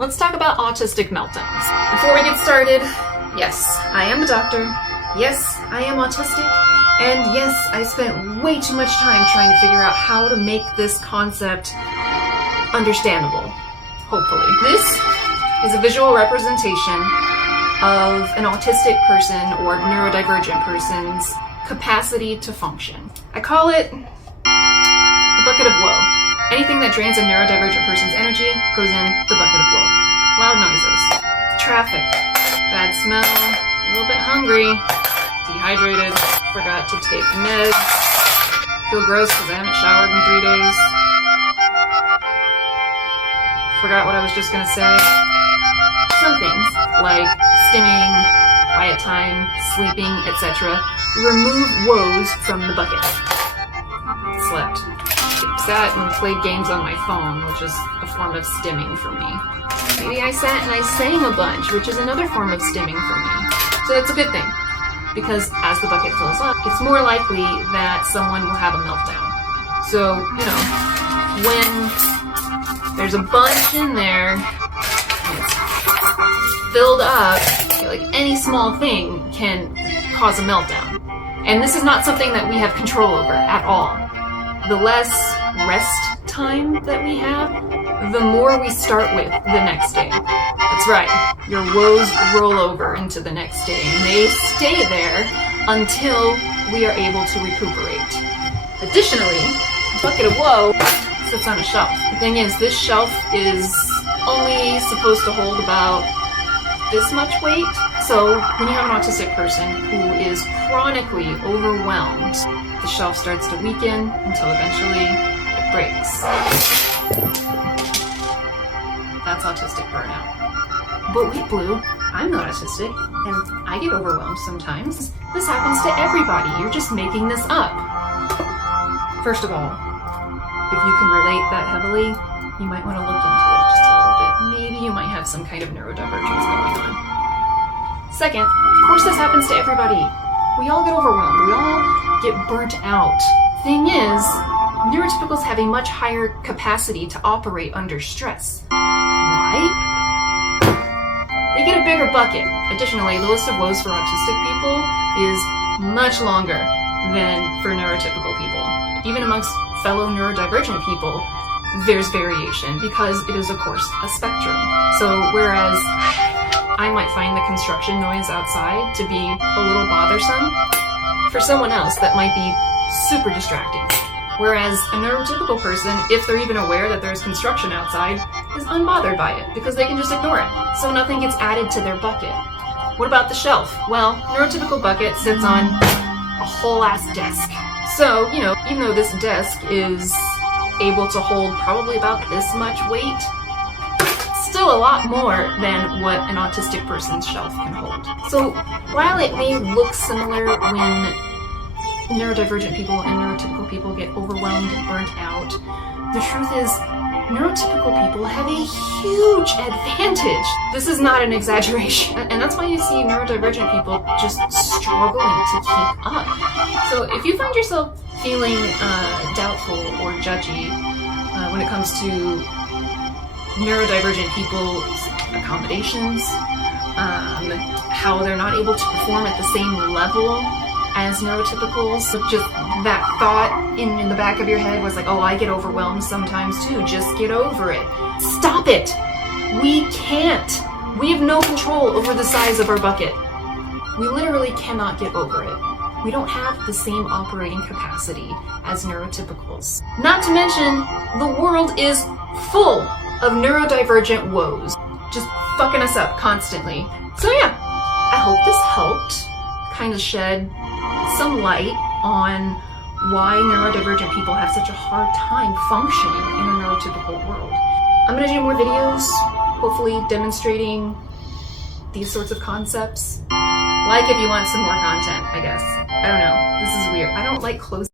Let's talk about autistic meltdowns. Before we get started, yes, I am a doctor. Yes, I am autistic. And yes, I spent way too much time trying to figure out how to make this concept understandable, hopefully. This is a visual representation of an autistic person or neurodivergent person's capacity to function. I call it the bucket of woe. Anything that drains a neurodivergent person's energy goes in the bucket of woe. Loud noises, traffic, bad smell, a little bit hungry, dehydrated, forgot to take meds, feel gross because I haven't showered in 3 days, forgot what I was just gonna say. Some things like stimming, quiet time, sleeping, etc. remove woes from the bucket. Slept. Sat and played games on my phone, which is a form of stimming for me. Maybe I sat and I sang a bunch, which is another form of stimming for me. So that's a good thing, because as the bucket fills up, it's more likely that someone will have a meltdown. So, you know, when there's a bunch in there, and it's filled up, like any small thing can cause a meltdown. And this is not something that we have control over at all. The less rest time that we have, the more we start with the next day. That's right, your woes roll over into the next day, and they stay there until we are able to recuperate. Additionally, the bucket of woe sits on a shelf. The thing is, this shelf is only supposed to hold about this much weight. So when you have an autistic person who is chronically overwhelmed, the shelf starts to weaken until eventually it breaks. That's autistic burnout. But wait, Blue, I'm not autistic, and I get overwhelmed sometimes. This happens to everybody. You're just making this up. First of all, if you can relate that heavily, you might want to look into it just a little bit. Maybe you might have some kind of neurodivergence going on. Second, of course this happens to everybody. We all get overwhelmed. We all get burnt out. Thing is, neurotypicals have a much higher capacity to operate under stress. Why? They get a bigger bucket. Additionally, the list of woes for autistic people is much longer than for neurotypical people. Even amongst fellow neurodivergent people, there's variation because it is, of course, a spectrum. So whereas I might find the construction noise outside to be a little bothersome, for someone else that might be super distracting. Whereas a neurotypical person, if they're even aware that there's construction outside, is unbothered by it because they can just ignore it. So nothing gets added to their bucket. What about the shelf? Well, neurotypical bucket sits on a whole ass desk. So, you know, even though this desk is able to hold probably about this much weight, still a lot more than what an autistic person's shelf can hold. So while it may look similar when neurodivergent people and neurotypical people get overwhelmed and burnt out, the truth is neurotypical people have a huge advantage. This is not an exaggeration, and that's why you see neurodivergent people just struggling to keep up. So if you find yourself feeling doubtful or judgy when it comes to neurodivergent people's accommodations, how they're not able to perform at the same level as neurotypicals. So just that thought in the back of your head was like, oh, I get overwhelmed sometimes too. Just get over it. Stop it. We can't. We have no control over the size of our bucket. We literally cannot get over it. We don't have the same operating capacity as neurotypicals. Not to mention, the world is full of neurodivergent woes, just fucking us up constantly. So yeah, I hope this helped kind of shed some light on why neurodivergent people have such a hard time functioning in a neurotypical world. I'm gonna do more videos, hopefully demonstrating these sorts of concepts. Like if you want some more content, I guess. I don't know, this is weird. I don't like closing